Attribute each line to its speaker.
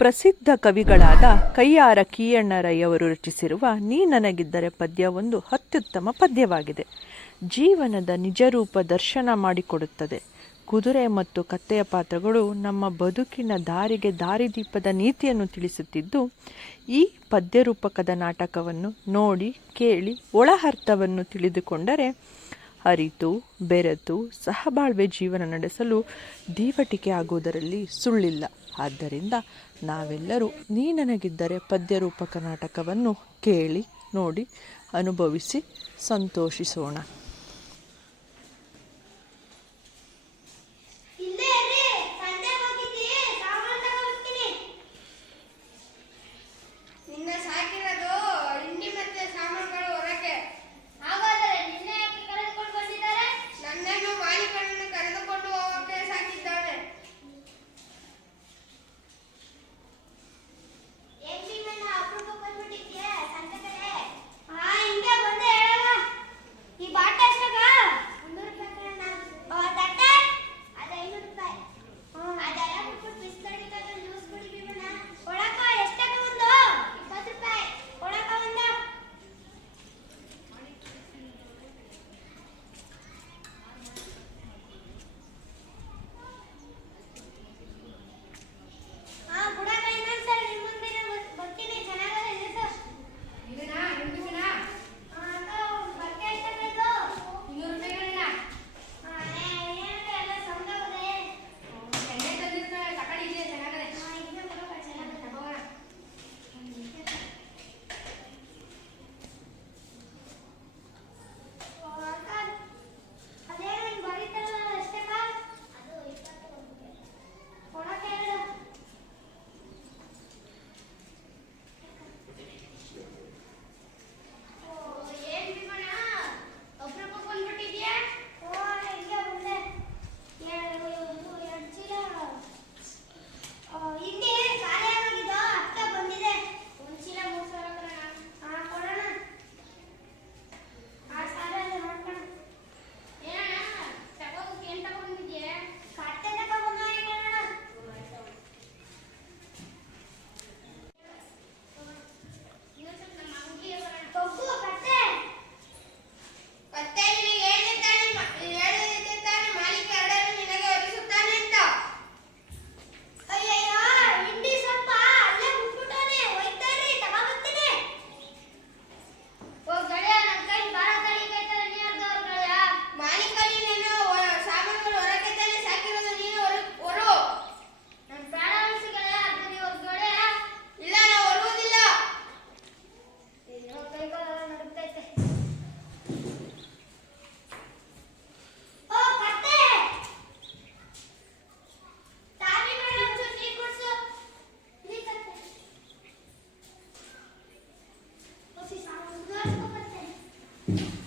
Speaker 1: ಪ್ರಸಿದ್ಧ ಕವಿಗಳಾದ ಕೈಯಾರ ಕೀಯಣ್ಣರಯ್ಯವರು ರಚಿಸಿರುವ ನೀ ನನಗಿದ್ದರೆ ಪದ್ಯ ಒಂದು ಅತ್ಯುತ್ತಮ ಪದ್ಯವಾಗಿದೆ. ಜೀವನದ ನಿಜರೂಪ ದರ್ಶನ ಮಾಡಿಕೊಡುತ್ತದೆ. ಕುದುರೆ ಮತ್ತು ಕತ್ತೆಯ ಪಾತ್ರಗಳು ನಮ್ಮ ಬದುಕಿನ ದಾರಿಗೆ ದಾರಿದೀಪದ ನೀತಿಯನ್ನು ತಿಳಿಸುತ್ತಿದ್ದು, ಈ ಪದ್ಯರೂಪಕದ ನಾಟಕವನ್ನು ನೋಡಿ, ಕೇಳಿ ಒಳ ಅರ್ಥವನ್ನು ತಿಳಿದುಕೊಂಡರೆ ಅರಿತು, ಬೆರೆತು, ಸಹಬಾಳ್ವೆ ಜೀವನ ನಡೆಸಲು ದೀವಟಿಕೆ ಆಗುವುದರಲ್ಲಿ ಸುಳ್ಳಿಲ್ಲ. ಆದ್ದರಿಂದ ನಾವೆಲ್ಲರೂ ನೀ ನನಗಿದ್ದರೆ ಪದ್ಯರೂಪಕ ನಾಟಕವನ್ನು ಕೇಳಿ ನೋಡಿ ಅನುಭವಿಸಿ ಸಂತೋಷಿಸೋಣ. Thank.